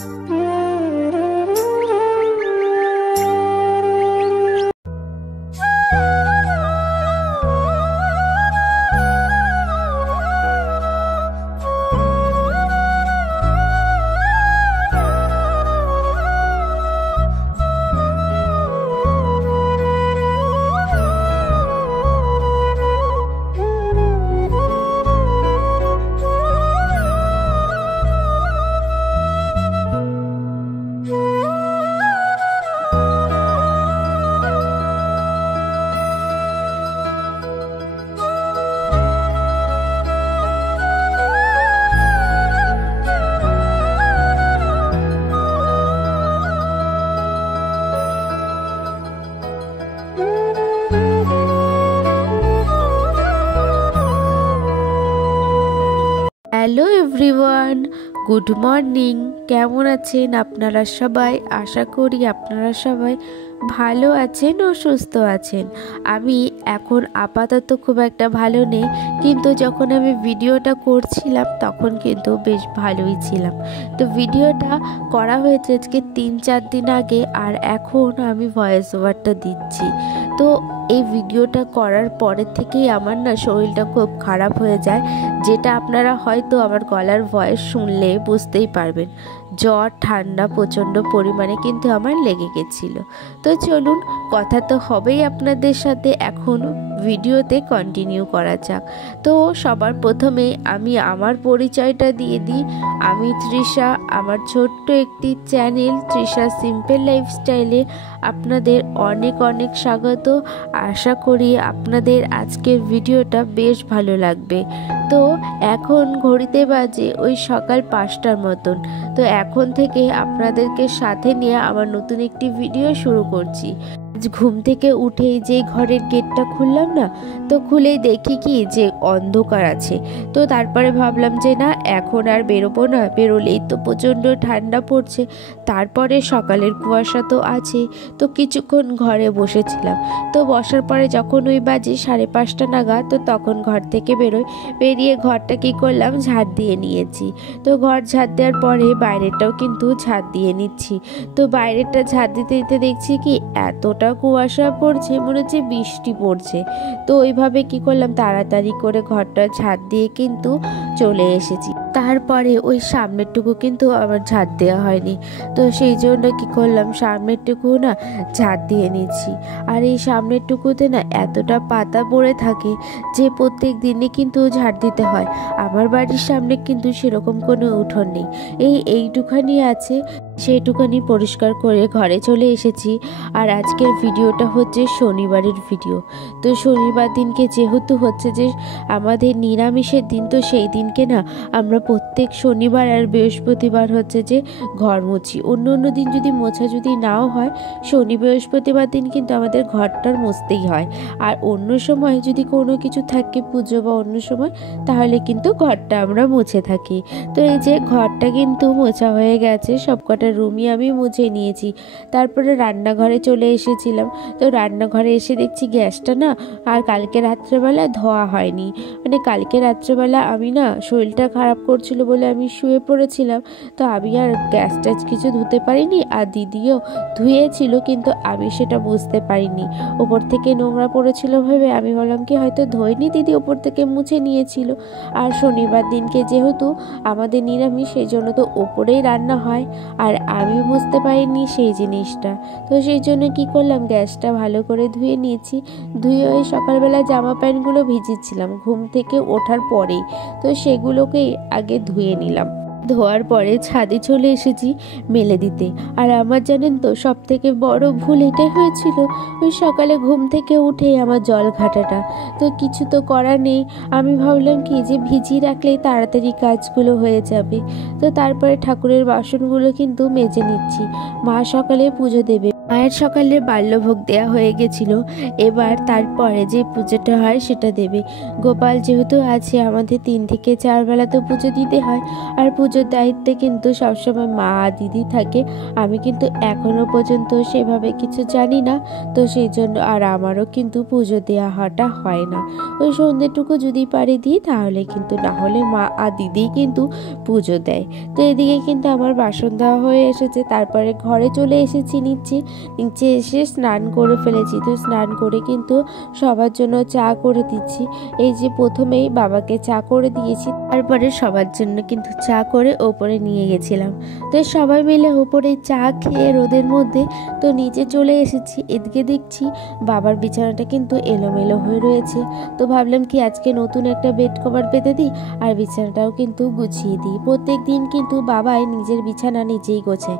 Hello everyone, good morning. কেমন আছেন আপনারা সবাই? আশা করি আপনারা সবাই ভালো আছেন ও সুস্থ আছেন। আমি এখন আপাতত খুব একটা ভালো নেই, কিন্তু যখন আমি ভিডিওটা করছিলাম তখন কিন্তু বেশ ভালোই ছিলাম। তো ভিডিওটা করা হয়েছে আজকে 3-4 দিন আগে, আর এখন আমি ভয়েস ওভারটা দিচ্ছি। তো এই ভিডিওটা করার পরের থেকেই আমার না শরীরটা খুব খারাপ হয়ে যায়, যেটা আপনারা হয়তো আমার গলার ভয়েস শুনলে বুঝতেই পারবেন। জ্বর ঠান্ডা প্রচণ্ড পরিমাণে কিন্তু আমার লেগে গেছিলো। তো চলুন, কথা তো হবেই আপনাদের সাথে, এখন ভিডিওতে কন্টিনিউ করা যাক। তো সবার প্রথমে আমি আমার পরিচয়টা দিয়ে দিই। আমি তৃষা, আমার ছোট্ট একটি চ্যানেল তৃষা সিম্পল লাইফস্টাইলে আপনাদের অনেক অনেক স্বাগত। আশা করি আপনাদের আজকের ভিডিওটা বেশ ভালো লাগবে। তো এখন ঘড়িতে বাজে ওই সকাল 5টার মতন। তো এখন থেকে আপনাদেরকে সাথে নিয়ে আমার নতুন একটি ভিডিও শুরু করছি। ঘুম থেকে উঠেই যে ঘরের গেটটা খুললাম না, তো খুলেই দেখি কি যে অন্ধকার আছে। তো তারপরে ভাবলাম যে না, এখন আর বেরোবো না, বেরোলেই তো প্রচণ্ড ঠান্ডা পড়ছে, তারপরে সকালের কুয়াশা তো আছে। তো কিছুক্ষণ ঘরে বসেছিলাম। তো বসার পরে যখন ওই বাজে 5:30 নাগাদ, তো তখন ঘর থেকে বেরিয়ে ঘরটা কি করলাম, ঝাড় দিয়ে নিয়েছি। তো ঘর ঝাড় দেওয়ার পরে বাইরেটাও কিন্তু ঝাড় দিয়ে নিচ্ছি। তো বাইরেটা ঝাড় দিতে দিতে দেখছি কি এতটা কুয়াশা পড়ছে, মনে হচ্ছে বৃষ্টি পড়ছে। তো ওইভাবে কি করলাম, তাড়াতাড়ি করে ঘরটা ঝাড় দিয়ে কিন্তু চলে এসেছি। তারপরে ওই সামনেরটুকু কিন্তু আবার ঝাড় দেওয়া হয়নি, তো সেই জন্য কি করলাম, সামনেরটুকু না ঝাড় দিয়ে নিচ্ছি। আর এই সামনেরটুকুতে না এতটা পাতা পড়ে থাকে যে প্রত্যেক দিনই কিন্তু ঝাড় দিতে হয়। আমার বাড়ির সামনে কিন্তু সেরকম কোনো উঠোন নেই, এইটুখানি আছে, সেইটুখানি পরিষ্কার করে ঘরে চলে এসেছি। আর আজকের ভিডিওটা হচ্ছে শনিবারের ভিডিও। তো শনিবার দিনকে যেহেতু হচ্ছে যে আমাদের নিরামিষের দিন, তো সেই দিনকে না আমরা প্রত্যেক শনিবার আর বৃহস্পতিবার হচ্ছে যে ঘর মুছি। অন্য দিন যদি মোছা যদি নাও হয়, শনি বৃহস্পতিবার দিন কিন্তু আমাদের ঘরটার মুছতেই হয়। আর অন্য সময় যদি কোনো কিছু থাকে, পুজো বা অন্য সময়, তাহলে কিন্তু ঘরটা আমরা মুছে থাকি। তো এই যে ঘরটা কিন্তু মোছা হয়ে গেছে, সবকটা রুমই আমি মুছে নিয়েছি। তারপরে রান্নাঘরে চলে এসেছিলাম। তো রান্নাঘরে এসে দেখছি গ্যাসটা না আর কালকে রাত্রেবেলা ধোয়া হয়নি। মানে কালকে রাত্রেবেলা আমি না শরীরটা খারাপ করছিল বলে আমি শুয়ে পড়েছিলাম। তো আমি আর গ্যাসটা কিছু ধুতে পারিনি, আর দিদিও ধুয়েছিল কিন্তু আমি সেটা বুঝতে পারিনি। ওপর থেকে নোংরা পড়েছিল ভেবে আমি বললাম কি হয়তো ধোয়নি, দিদি ওপর থেকে মুছে নিয়েছিল। আর শনিবার দিনকে যেহেতু আমাদের নিরামিষ, সেই জন্য তো ওপরেই রান্না হয়, আর আমি বুঝতে পারিনি সেই জিনিসটা। তো সেই জন্য কি করলাম, গ্যাসটা ভালো করে ধুয়ে নিয়েছি। ধুয়ে ওই সকালবেলা জামা প্যান্টগুলো ভিজিয়েছিলাম ঘুম থেকে ওঠার পরেই, তো সেগুলোকেই আগে ধুয়ে নিলাম। ধোয়ার পরে ছাদে চলে এসেছি মেলে দিতে। আর আমার জানেন তো সব থেকে বড় ভুল এটাই হয়েছিল, ওই সকালে ঘুম থেকে উঠে আমার জল ঘাটাটা। তো কিছু তো করার নেই, আমি ভাবলাম কি যে ভিজিয়ে রাখলেই তাড়াতাড়ি কাজগুলো হয়ে যাবে। তো তারপরে ঠাকুরের বাসনগুলো কিন্তু মেজে নিচ্ছি। মা সকালে পুজো দেবে, মায়ের সকালে বাল্যভোগ দেওয়া হয়ে গেছিল, এবার তারপরে যে পুজোটা হয় সেটা দেবে। গোপাল যেহেতু আছে, আমাদের 3 থেকে 4 বেলা তো পুজো দিতে হয়। আর পুজো পুজোর দায়িত্বে কিন্তু সবসময় মা দিদি থাকে। আমি কিন্তু এখনো পর্যন্ত সেভাবে কিছু জানি না, তো সেই জন্য আর আমারও কিন্তু পুজো দেওয়া হওয়াটা হয় না। ওই সন্ধ্যেটুকু যদি পারি দিই, তাহলে কিন্তু না হলে মা আর দিদি কিন্তু পুজো দেয়। তো এদিকে কিন্তু আমার বাসন দেওয়া হয়ে এসেছে, তারপরে ঘরে চলে এসেছি নিচে এসে স্নান করে ফেলেছি। তো স্নান করে কিন্তু সবার জন্য চা করে দিচ্ছি। এই যে প্রথমেই বাবাকে চা করে দিয়েছি, তারপরে সবার জন্য কিন্তু চা করে ওপরে নিয়ে গেছিলাম। তো সবাই মিলে ওপরে চা খেয়ে রোদের মধ্যে তো নিচে চলে এসেছি। এদিকে দেখছি বাবার বিছানাটা কিন্তু এলোমেলো হয়ে রয়েছে। তো ভাবলাম কি আজকে নতুন একটা বেড কভার পেতে দিই আর বিছানাটাও কিন্তু গুছিয়ে দিই। প্রত্যেক দিন কিন্তু বাবাই নিজের বিছানা নিজেই গোছায়।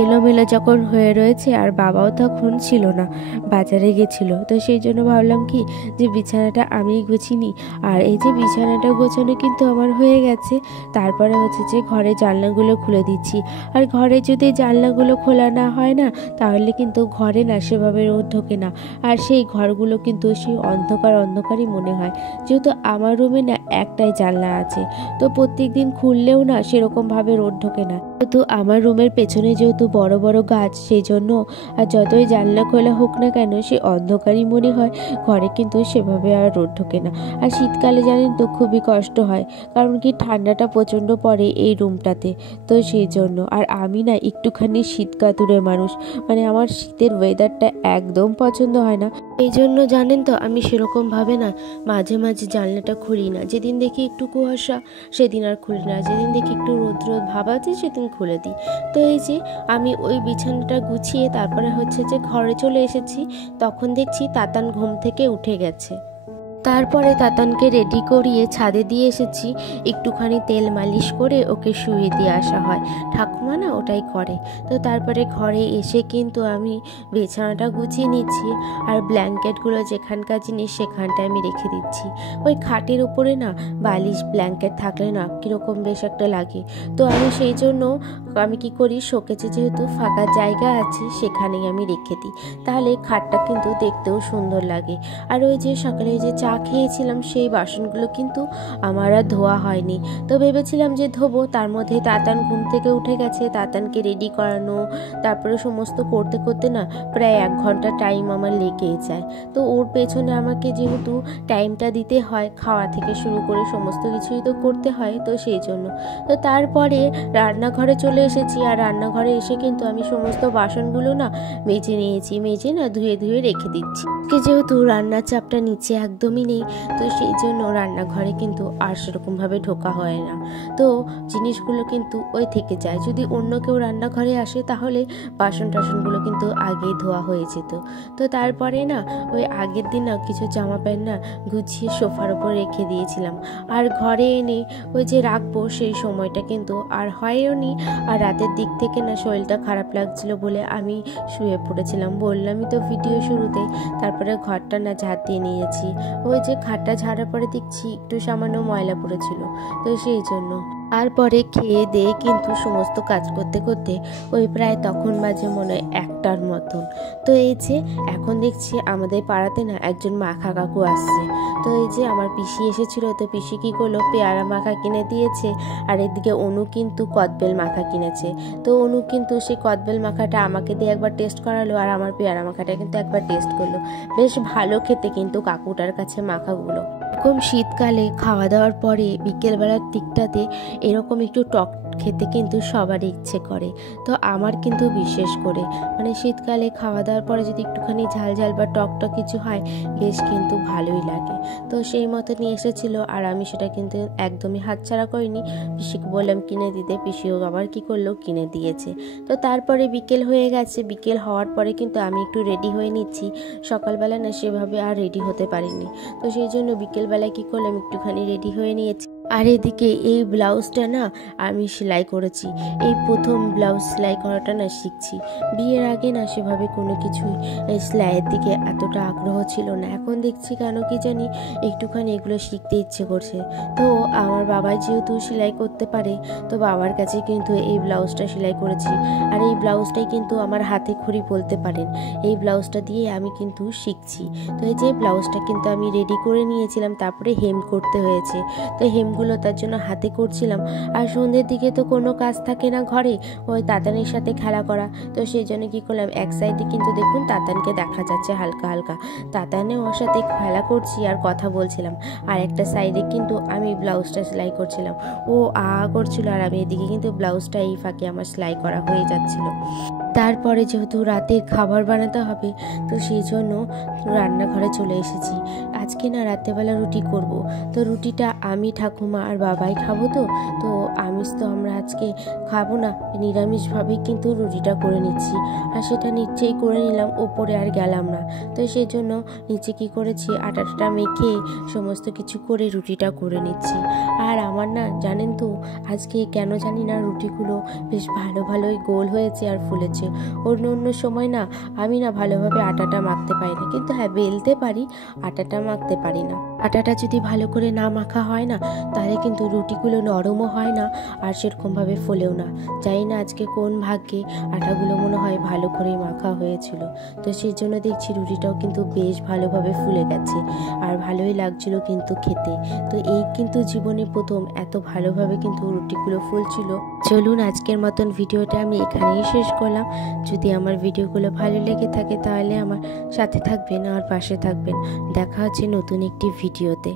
এলোমেলো যখন হয়ে রয়েছে, আর বাবাও তখন ছিল না, বাজারে গেছিল, তো সেই জন্য ভাবলাম কি যে বিছানাটা আমিই গুছিয়ে নিই। আর এই যে বিছানাটা গোছানো কিন্তু আমার হয়ে গেছে। তারপরে হচ্ছে যে ঘরে জানলাগুলো খুলে দিচ্ছি। আর ঘরে যদি জানলাগুলো খোলা না হয় না, তাহলে কিন্তু ঘরে না সেভাবে রোদ ঢোকে না। আর সেই ঘরগুলো কিন্তু সেই অন্ধকারই মনে হয়। যেহেতু আমার রুমে না একটাই জানলা আছে, তো প্রত্যেক দিন খুললেও না সেরকমভাবে রোদ ঢোকে না। যেহেতু আমার রুমের পেছনে যেহেতু বড় বড় গাছ, সেই জন্য আর যতই জানলা খোলা হোক না কেন সে অন্ধকারই মনে হয়, ঘরে কিন্তু সেভাবে আর রোদ ঢোকে না। আর শীতকালে জানেন তো খুবই কষ্ট হয়, কারণ কি ঠান্ডাটা প্রচণ্ড পড়ে এই রুমটাতে, তো সেই জন্য। আর আমি না একটুখানি শীত কাতুরে মানুষ, মানে আমার শীতের ওয়েদারটা একদম পছন্দ হয় না। এই জন্য জানেন তো আমি সেরকমভাবে না মাঝে মাঝে জানলাটা খুলি না। যেদিন দেখি একটু কুয়াশা সেদিন আর খুলি না, যেদিন দেখি একটু রোদ ভাব আছে সেদিন খুলে দিই। তো এই যে আমি ওই বিছানাটা গুছিয়ে তারপরে হচ্ছে যে ঘরে চলে এসেছি, তখন দেখছি তাতান ঘুম থেকে উঠে গেছে। তারপরে তাতানকে রেডি করিয়ে ছাদে দিয়ে এসেছি। একটুখানি তেল মালিশ করে ওকে শুয়ে দিয়ে আসা হয়, ঠাকুমা না ওটাই করে। তো তারপরে ঘরে এসে কিন্তু আমি বিছানাটা গুছিয়ে নিচ্ছি। আর ব্ল্যাঙ্কেটগুলো যেখানকার জিনিস সেখানটায় আমি রেখে দিচ্ছি। ওই খাটের উপরে না বালিশ ব্ল্যাঙ্কেট থাকলে না কীরকম বেশ একটা লাগে। তো আমি সেই জন্য আমি কি করি, শোকেজে যেহেতু ফাঁকা জায়গা আছে সেখানেই আমি রেখে দিই, তাহলে খাটটা কিন্তু দেখতেও সুন্দর লাগে। আর ওই যে সকালে যে চা খেয়েছিলাম সেই বাসনগুলো কিন্তু আমার আর ধোয়া হয়নি। তো ভেবেছিলাম যে ধোবো, তার মধ্যে তাতান ঘুম থেকে উঠে গেছে। তাতানকে রেডি করানো, তারপরে সমস্ত করতে করতে না প্রায় 1 ঘন্টা টাইম আমার লেগেই যায়। তো ওর পেছনে আমাকে যেহেতু টাইমটা দিতে হয়, খাওয়া থেকে শুরু করে সমস্ত কিছুই তো করতে হয়, তো সেই জন্য। তো তারপরে রান্নাঘরে চলে এসেছি। আর রান্নাঘরে এসে কিন্তু আমি সমস্ত বাসনগুলো না মেজে নিয়েছি, মেজে না ধুয়ে রেখে দিচ্ছি। যেহেতু রান্নার চাপটা নিচে একদমই নেই, তো সেই জন্য রান্নাঘরে কিন্তু আর সেরকমভাবে ঢোকা হয় না। তো জিনিসগুলো কিন্তু ওই থেকে যায়। যদি অন্য কেউ রান্নাঘরে আসে তাহলে বাসনগুলো কিন্তু আগেই ধোয়া হয়ে যেত। তো তারপরে না ওই আগের দিন না কিছু জামা প্যান্ট না গুছিয়ে সোফার ওপর রেখে দিয়েছিলাম। আর ঘরে এনে ওই যে রাখবো সেই সময়টা কিন্তু আর হয়ও নি। আর রাতের দিক থেকে না শরীরটা খারাপ লাগছিল বলে আমি শুয়ে পড়েছিলাম, বললামই তো ভিডিও শুরুতে। তারপরে ঘরটা না ঝাড় দিয়ে নিয়েছি। ওই যে খাটটা ঝাড়ার পরে দেখছি একটু সামান্য ময়লা পড়েছিল, তো সেই জন্য। তারপরে খেয়ে দিয়ে কিন্তু সমস্ত কাজ করতে করতে ওই প্রায় তখন বাজে মনে হয় 1টার মতন। তো এই যে এখন দেখছি আমাদের পাড়াতে না একজন মাখা কাকু আসছে। তো এই যে আমার পিসি এসেছিল, তো পিসি কী করলো, পেয়ারা মাখা কিনে দিয়েছে। আর এদিকে অনু কিন্তু কদবেল মাখা কিনেছে। তো অনু কিন্তু সেই কদবেল মাখাটা আমাকে দিয়ে একবার টেস্ট করালো, আর আমার পেয়ারা মাখাটা কিন্তু একবার টেস্ট করলো। বেশ ভালো খেতে কিন্তু কাকুটার কাছে মাখাগুলো। এরকম শীতকালে খাওয়া দাওয়ার পরে বিকেলবেলার দিকটাতে এরকম একটু টক খেতে কিন্তু সবারই ইচ্ছে করে। তো আমার কিন্তু বিশেষ করে মানে শীতকালে খাওয়া দাওয়ার পরে যদি একটুখানি ঝাল বা টক কিছু হয়, বেশ কিন্তু ভালোই লাগে। তো সেই মতো নিয়ে এসেছিলো, আর আমি সেটা কিন্তু একদমই হাতছাড়া করিনি। পিসিকে বললাম কিনে দিতে, পিসিও আবার কি করলো, কিনে দিয়েছে। তো তারপরে বিকেল হয়ে গেছে। বিকেল হওয়ার পরে কিন্তু আমি একটু রেডি হয়ে নিচ্ছি। সকালবেলা না সেভাবে আর রেডি হতে পারিনি, তো সেই জন্য বিকেলবেলায় কি করলাম, একটুখানি রেডি হয়ে নিয়েছি। আর এদিকে এই ব্লাউজটা না আমি সেলাই করেছি, এই প্রথম ব্লাউজ সেলাই করাটা না শিখছি। বিয়ের আগে না সেভাবে কোনো কিছুই সেলাইয়ের দিকে এতটা আগ্রহ ছিল না। এখন দেখছি কেন কি জানি একটুখানি এগুলো শিখতে ইচ্ছে করছে। তো আমার বাবা যেহেতু সেলাই করতে পারে, তো বাবার কাছে কিন্তু এই ব্লাউজটা সেলাই করেছি। আর এই ব্লাউজটাই কিন্তু আমার হাতে খড়ি বলতে পারেন, এই ব্লাউজটা দিয়ে আমি কিন্তু শিখছি। তো এই যে ব্লাউজটা কিন্তু আমি রেডি করে নিয়েছিলাম, তারপরে হেম করতে হয়েছে। তো হেম কাজকর্মগুলো তার জন্য হাতে করছিলাম। আর সন্ধ্যের দিকে তো কোনো কাজ থাকে না ঘরে, ওই তাতানের সাথে খেলা করা। তো সেই জন্য কী করলাম, এক সাইডে কিন্তু দেখুন তাতানকে দেখা যাচ্ছে হালকা হালকা, তাতানে ওর সাথে খেলা করছি আর কথা বলছিলাম। আর একটা সাইডে কিন্তু আমি ব্লাউজটা সেলাই করছিলাম। ও করছিল আর আমি এদিকে কিন্তু ব্লাউজটা এই ফাঁকে আমার সেলাই করা হয়ে যাচ্ছিল। তারপরে যেহেতু রাতের খাবার বানাতে হবে, তো সেই জন্য রান্নাঘরে চলে এসেছি। আজকে না রাত্রেবেলা রুটি করব। তো রুটিটা আমি, ঠাকুমা আর বাবাই খাবো। তো আমিষ তো আমরা আজকে খাবো না, নিরামিষভাবেই কিন্তু রুটিটা করে নিচ্ছি। আর সেটা নিচেই করে নিলাম, ওপরে আর গেলাম না। তো সেই জন্য নিচে কি করেছি, আটাটা মেখে সমস্ত কিছু করে রুটিটা করে নিচ্ছি। আর আমার না জানেন তো, আজকে কেন জানি না রুটিগুলো বেশ ভালোই গোল হয়েছে আর ফুলেছে। অন্য সময় না আমি না ভালোভাবে আটাটা মাখতে পারি না, কিন্তু হ্যাঁ বেলতে পারি, আটাটা মাখতে পারি না। আটাটা যদি ভালো করে না মাখা হয় না, তাহলে কিন্তু রুটিগুলো নরমও হয় না আর সেরকমভাবে ফোলেও না। জানি না আজকে কোন ভাগ্যে আটাগুলো মনে হয় ভালো করে মাখা হয়েছিল। তো সেই জন্য দেখছি রুটিটাও কিন্তু বেশ ভালোভাবে ফুলে গেছে আর ভালোই লাগছিল কিন্তু খেতে। তো এই কিন্তু জীবনে প্রথম এত ভালোভাবে কিন্তু রুটিগুলো ফুলছিল। চলুন আজকের মতন ভিডিওটা আমি এখানেই শেষ করলাম। যদি আমার ভিডিওগুলো ভালো লেগে থাকে তাহলে আমার সাথে থাকবেন আর পাশে থাকবেন। দেখা হচ্ছে নতুন একটি ভিডিওতে।